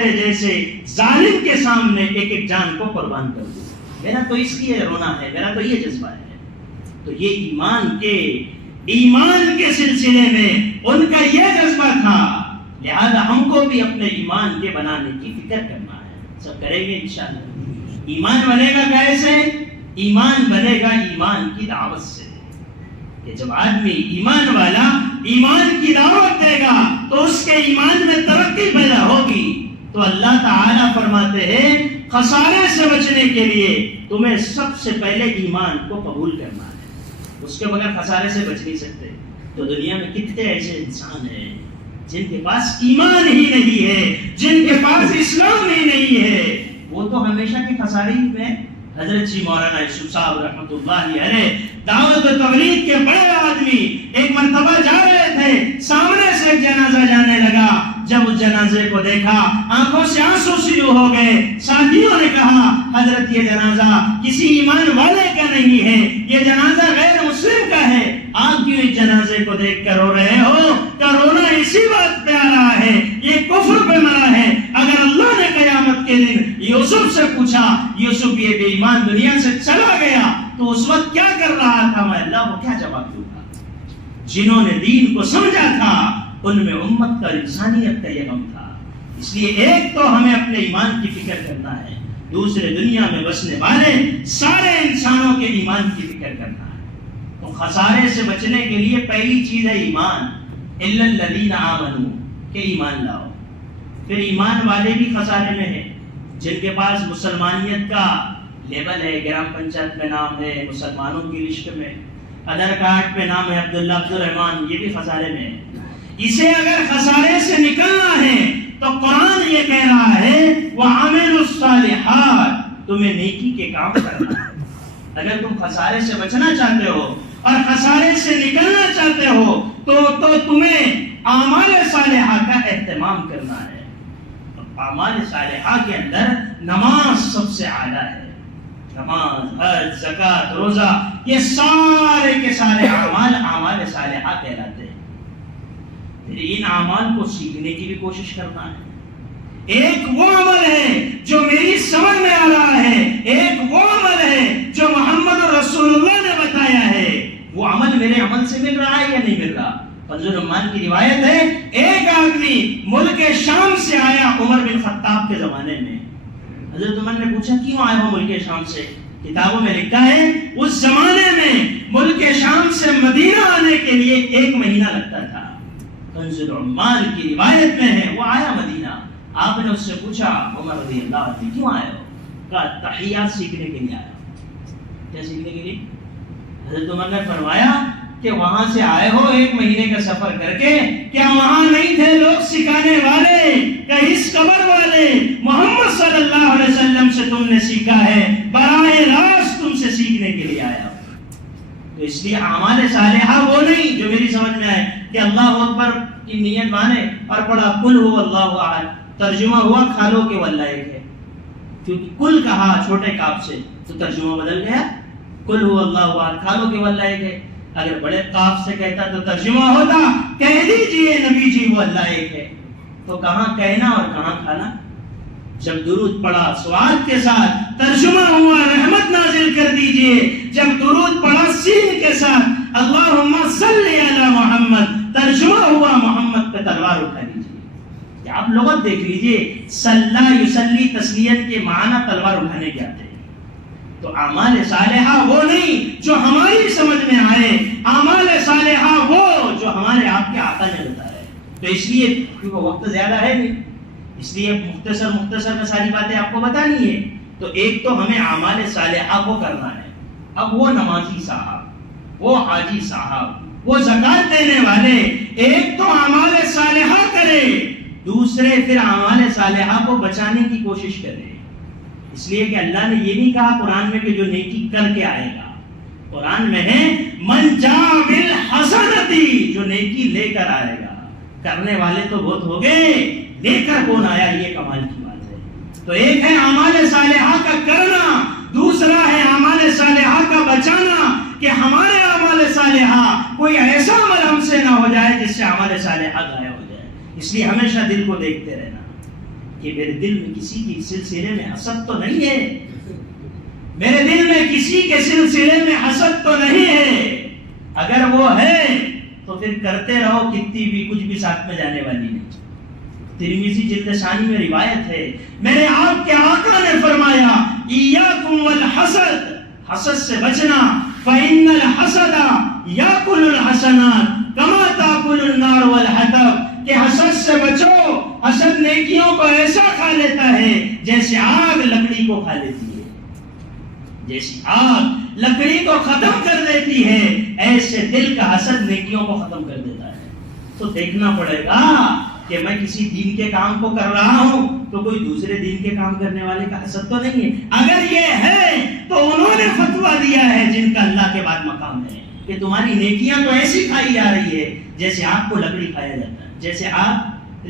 تیرے جیسے ظالم کے سامنے ایک ایک جان کو قربان کر دوں. میرا تو اس لیے رونا ہے, میرا تو یہ جذبہ ہے. تو یہ ایمان کے سلسلے میں ان کا یہ جذبہ تھا. لہذا ہم کو بھی اپنے ایمان کے بنانے کی فکر کرنا ہے. سب کریں گے انشاءاللہ. ایمان بنے گا کیسے؟ ایمان بنے گا ایمان کی دعوت سے. کہ جب آدمی ایمان والا ایمان کی دعوت دے گا تو اس کے ایمان میں ترقی پیدا ہوگی. تو اللہ تعالیٰ فرماتے ہیں خسارے سے بچنے کے لیے تمہیں سب سے پہلے ایمان کو قبول کرنا ہے. اس کے بغیر خسارے سے بچ نہیں سکتے. تو دنیا میں کتنے ایسے انسان ہیں جن کے پاس ایمان ہی نہیں ہے, جن کے پاس اسلام ہی نہیں ہے, وہ تو ہمیشہ کے خسارے ہی میں. حضرت جی مولانا یوسف صاحب رحمۃ اللہ علیہ دعوت و تبلیغ کے بڑے آدمی ایک مرتبہ جا رہے تھے, سامنے سے ایک جنازہ جانے لگا. جب اس جنازے کو دیکھا آنکھوں سے آنسو شروع ہو گئے. ساتھیوں نے کہا حضرت یہ جنازہ کسی ایمان والے کا نہیں ہے, یہ جنازہ غیر مسلم کا ہے. آپ کیوں اس جنازے کو دیکھ کر رو رہے ہو؟ کہ رونا اسی بات پہ آ رہا ہے, یہ کفر پہ مرا ہے. اگر اللہ نے قیامت کے دن یوسف سے پوچھا یوسف یہ بے ایمان دنیا سے چلا گیا تو اس وقت کیا کر رہا تھا, میں اللہ کو کیا جواب دوں گا؟ جنہوں نے دین کو سمجھا تھا ان میں امت اور انسانیت کا یہ غم تھا. اس لیے ایک تو ہمیں اپنے ایمان کی فکر کرنا ہے, دوسرے دنیا میں بسنے والے سارے انسانوں کے ایمان کی فکر کرنا ہے. تو خسارے سے بچنے کے لیے پہلی چیز ہے ایمان. الا الذین آمنوا, کہ ایمان لاؤ. پھر ایمان والے بھی خسارے میں ہیں جن کے پاس مسلمانیت کا لیبل ہے, گرام پنچایت میں نام ہے, مسلمانوں کی لسٹ میں, آدھار کارڈ پہ نام ہے عبداللہ عبدالرحمان, یہ بھی خسارے میں ہے. اسے اگر خسارے سے نکلنا ہے تو قرآن یہ کہہ رہا ہے وَعَمِلُوا الصَّالِحَاتِ, تمہیں نیکی کے کام کرنا ہے. اگر تم خسارے سے بچنا چاہتے ہو اور خسارے سے نکلنا چاہتے ہو تو تمہیں اعمال صالحہ کا اہتمام کرنا ہے. اعمال صالحہ کے اندر نماز سب سے اعلیٰ ہے. نماز, حج, زکوٰۃ, روزہ, یہ سارے کے سارے اعمال صالحہ کہلاتے ہیں. ان اعمال کو سیکھنے کی بھی کوشش کرنا ہے. ایک وہ عمل ہے جو میری سمجھ میں آ رہا ہے, ایک وہ عمل ہے جو محمد رسول اللہ نے بتایا ہے. وہ عمل میرے عمل سے مل رہا ہے یا نہیں مل رہا؟ کنز الایمان کی روایت ہے ایک آدمی ملک شام سے آیا عمر بن خطاب کے زمانے میں. حضرت عمر نے پوچھا کیوں آئے ہو ملک شام سے؟ کتابوں میں لکھا ہے اس زمانے میں ملک شام سے مدینہ آنے کے لیے 1 مہینہ لگتا تھا. کنز الایمان کی روایت میں ہے وہ آیا مدینہ. آپ نے اس سے پوچھا عمر رضی اللہ عنہ کیوں آئے ہو؟ کہا تحیات سیکھنے کے لیے آیا. کیا سیکھنے کے لیے؟ حضرت عمر نے فرمایا کہ وہاں سے آئے ہو 1 مہینے کا سفر کر کے, کیا وہاں نہیں تھے لوگ سکھانے والے کہ اس قبر والے محمد صلی اللہ علیہ وسلم سے تم نے سیکھا ہے, براہ راست تم سے سیکھنے کے لیے آیا. تو اس لیے اعمال صالحہ وہ نہیں جو میری سمجھ میں آئے کہ اللہ اکبر کی نیت مانے اور پڑھا قل هو اللہ احد, ترجمہ ہوا کھالو کہ وہ اللہ ایک ہے. کیونکہ کل کہا چھوٹے کاف سے تو ترجمہ بدل گیا, قل هو اللہ احد کھالو کہ وہ اللہ ایک ہے. اگر بڑے قاف سے کہتا تو ترجمہ ہوتا کہہ دیجئے نبی جی وہ اللہ ایک ہے. تو کہاں کہنا اور کہاں کھانا؟ جب درود پڑھا سواد کے ساتھ ترجمہ ہوا رحمت نازل کر دیجئے. جب درود پڑھا سین کے ساتھ اللہم صلی علی محمد, ترجمہ ہوا محمد پہ تلوار اٹھا دیجئے. آپ لغت دیکھ لیجئے, صلی یصلی تسلیت کے معنی تلوار اٹھانے کے آتے ہیں. تو اعمال صالحہ وہ نہیں جو ہماری سمجھ میں آئے, اعمال صالحہ وہ جو ہمارے آپ کے آقا نے بتایا. تو اس لیے کیونکہ وقت زیادہ ہے نہیں, اس لیے مختصر میں ساری باتیں آپ کو بتانی ہے. تو ایک تو ہمیں اعمال صالحہ کو کرنا ہے. اب وہ نمازی صاحب, وہ حاجی صاحب, وہ زکات دینے والے ایک تو اعمال صالحہ کرے, دوسرے پھر اعمال صالحہ کو بچانے کی کوشش کرے. اس لیے کہ اللہ نے یہ نہیں کہا قرآن میں کہ جو نیکی کر کے آئے گا. قرآن میں ہے من جاء بالحسنتی, جو نیکی لے کر آئے گا. کرنے والے تو بہت ہو گئے, لے کر کون آیا, یہ کمال کی بات ہے. تو ایک ہے اعمال صالحہ کا کرنا, دوسرا ہے اعمال صالحہ کا بچانا کہ ہمارے اعمال صالحہ کوئی ایسا عمل ہم سے نہ ہو جائے جس سے اعمال صالحہ ضائع ہو جائے. اس لیے ہمیشہ دل کو دیکھتے رہنا. کہ میرے دل میں کسی کے سلسلے میں حسد تو نہیں ہے، میرے دل میں کسی کے سلسلے میں حسد تو نہیں ہے، اگر وہ ہے تو پھر کرتے رہو، کتنی بھی کچھ بھی ساتھ میں جانے والی نہیں۔ ترمذی جلد ثانی میں روایت ہے، میرے آپ کے آقا نے فرمایا ایاکم والحسد، حسد سے بچنا، فإن الحسد یاکل الحسنات کما تاکل النار والحطب، کہ حسد سے بچو، حسد نیکیوں کو ایسا کھا لیتا ہے جیسے آگ لکڑی کو کھا لیتی ہے، جیسی آگ لکڑی کو ختم کر دیتی ہے، ایسے دل کا حسد نیکیوں کو ختم کر دیتا ہے۔ تو دیکھنا پڑے گا کہ میں کسی دین کے کام کو کر رہا ہوں تو کوئی دوسرے دین کے کام کرنے والے کا حسد تو نہیں ہے، اگر یہ ہے تو انہوں نے فتویٰ دیا ہے جن کا اللہ کے بعد مقام ہے کہ تمہاری نیکیاں تو ایسی کھائی جا رہی ہے جیسے آگ کو لکڑی کھایا جاتا ہے،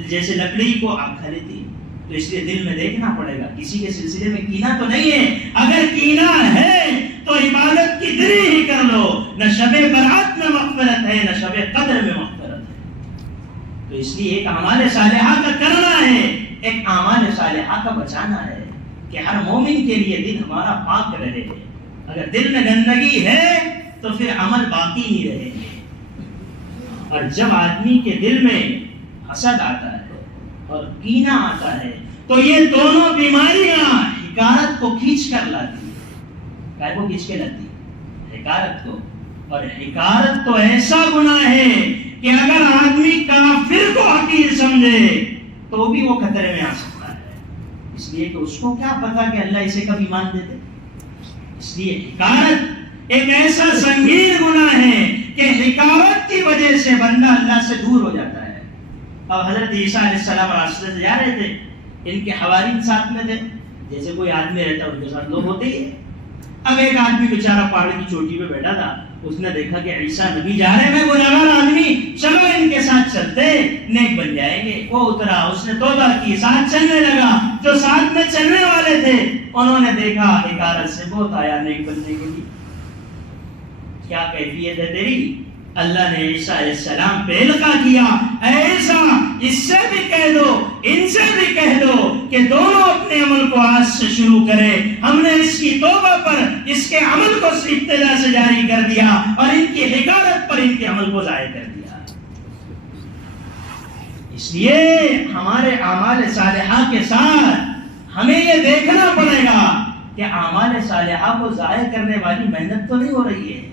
جیسے لکڑی کو آگ کھا لیتی ہے۔ تو اس لیے دل میں دیکھنا پڑے گا کسی کے سلسلے میں کینہ تو نہیں ہے، اگر کینہ ہے تو عبادت کی دری ہی کر لو، نہ شب برات میں مغفرت ہے نہ شب قدر میں مغفرت ہے۔ تو اس لیے ایک اعمال صالحہ کا کرنا ہے، ایک اعمال صالحہ کا بچانا ہے کہ ہر مومن کے لیے دل ہمارا پاک رہے۔ اگر دل میں گندگی ہے تو پھر عمل باقی نہیں رہے گے، اور جب آدمی کے دل میں حسد آتا ہے اور کینہ آتا ہے تو یہ دونوں بیماریاں حقارت کو کھینچ کر لاتی ہیں۔ کائے کو کھینچ کے لاتی ہے؟ حقارت کو، اور حقارت تو ایسا گناہ ہے کہ اگر آدمی کافر کو حقیر سمجھے تو بھی وہ خطرے میں آ سکتا ہے، اس لیے کہ اس کو کیا پتا کہ اللہ اسے کب ایمان دے دے۔ اس لیے حقارت ایک ایسا سنگین گناہ ہے کہ حقارت کی وجہ سے بندہ اللہ سے دور ہو جاتا ہے۔ اب حضرت عیسیٰ علیہ السلام راستے سے جا رہے تھے، ان کے حوارین ساتھ میں تھے، جیسے کوئی آدمی رہتا ہے ان کے ساتھ لوگ ہوتے ہی ہیں۔ اب ایک آدمی بیچارہ پہاڑ کی چوٹی پہ بیٹھا تھا، اس نے دیکھا کہ عیسیٰ نبی جا رہے ہیں، گنہگار آدمی، چلو ان کے ساتھ چلتے نیک بن جائیں گے۔ وہ اترا، اس نے توبہ کی، ساتھ چلنے لگا۔ جو ساتھ میں چلنے والے تھے انہوں نے دیکھا حقارت سے بہت آیا نیک بننے کے لیے، کیا کیفیت ہے تیری؟ اللہ نے عیسیٰ علیہ السلام پہ القا کیا، اے عیسیٰ اس سے بھی کہہ دو، ان سے بھی کہہ دو کہ دونوں اپنے عمل کو آج سے شروع کریں۔ ہم نے اس کی توبہ پر اس کے عمل کو ابتدا سے جاری کر دیا اور ان کی حقارت پر ان کے عمل کو ضائع کر دیا۔ اس لیے ہمارے اعمال صالحہ کے ساتھ ہمیں یہ دیکھنا پڑے گا کہ اعمال صالحہ کو ضائع کرنے والی محنت تو نہیں ہو رہی ہے۔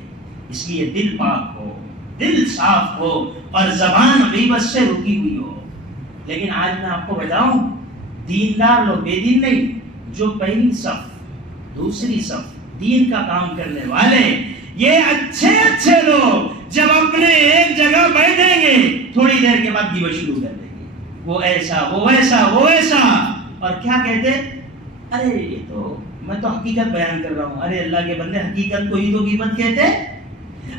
اس لیے دل پاک ہو، دل صاف ہو اور زبان غیبت سے رکی ہوئی ہو۔ لیکن آج میں آپ کو بتاؤں، دیندار لوگ، بے دین نہیں، جو پہلی صف دوسری صف دین کا کام کرنے والے، یہ اچھے اچھے لوگ جب اپنے ایک جگہ بیٹھیں گے تھوڑی دیر کے بعد غیبت شروع کر دیں گے، وہ ایسا وہ ایسا وہ ایسا، اور کیا کہتے؟ ارے یہ تو میں تو حقیقت بیان کر رہا ہوں۔ ارے اللہ کے بندے، حقیقت کو ہی تو غیبت کہتے،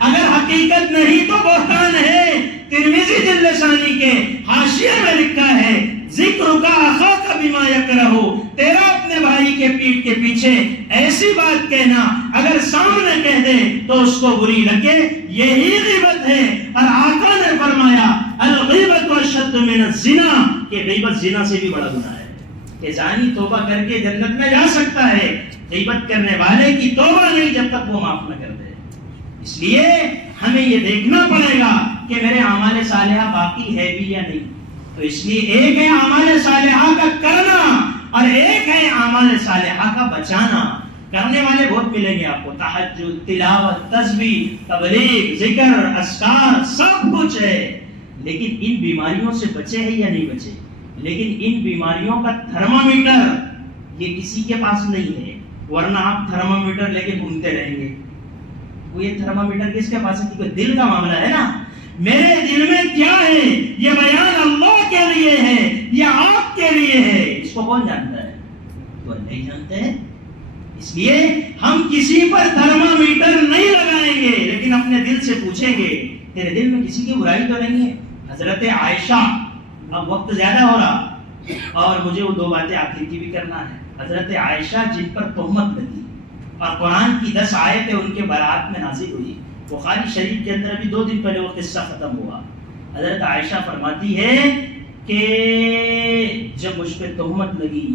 اگر حقیقت نہیں تو بہتان ہے۔ ترمذی جلد ثانی کے حاشیے میں لکھا ہے، ذکر کا اخاک بما یکرہ، تیرا اپنے بھائی کے پیٹھ کے پیچھے ایسی بات کہنا، اگر سامنے کہہ دے تو اس کو بری لگے، یہی غیبت ہے۔ اور آقا نے فرمایا الغیبت اشد من الزنا، کہ غیبت زنا سے بھی بڑا گناہ ہے، کہ زانی توبہ کر کے جنت میں جا سکتا ہے، غیبت کرنے والے کی توبہ نہیں جب تک وہ معاف نہ کر دے۔ اس لیے ہمیں یہ دیکھنا پڑے گا کہ میرے اعمال صالحہ باقی ہے بھی یا نہیں۔ تو اس لیے ایک ہے اعمال صالحہ کا کرنا اور ایک ہے اعمال صالحہ کا بچانا۔ کرنے والے بہت ملیں گے آپ کو، تہجد، تلاوت، تسبیح، تبلیغ، ذکر، اذکار، سب کچھ ہے، لیکن ان بیماریوں سے بچے ہیں یا نہیں بچے؟ لیکن ان بیماریوں کا تھرمامیٹر یہ کسی کے پاس نہیں ہے، ورنہ آپ تھرمامیٹر لے کے گھومتے رہیں گے۔ وہ یہ تھرمامیٹر کس کے پاس ہے؟ کیونکہ دل کا معاملہ ہے نا، میرے دل میں کیا ہے یہ بیان اللہ کے لیے ہے یا آپ کے لیے ہے، اس کو کون جانتا ہے؟ تو اللہ ہی جانتے ہیں۔ اس لیے ہم کسی پر تھرمامیٹر نہیں لگائیں گے، لیکن اپنے دل سے پوچھیں گے تیرے دل میں کسی کی برائی تو نہیں ہے؟ حضرت عائشہ، اب وقت زیادہ ہو رہا اور مجھے وہ دو باتیں آخر کی بھی کرنا ہے۔ حضرت عائشہ جن پر تہمت لگی اور قرآن کی 10 آیتیں ان کے برات میں نازل ہوئی، بخاری شریف کے اندر ابھی 2 دن پہلے وہ قصہ ختم ہوا۔ حضرت عائشہ فرماتی ہے کہ جب مجھ پہ تہمت لگی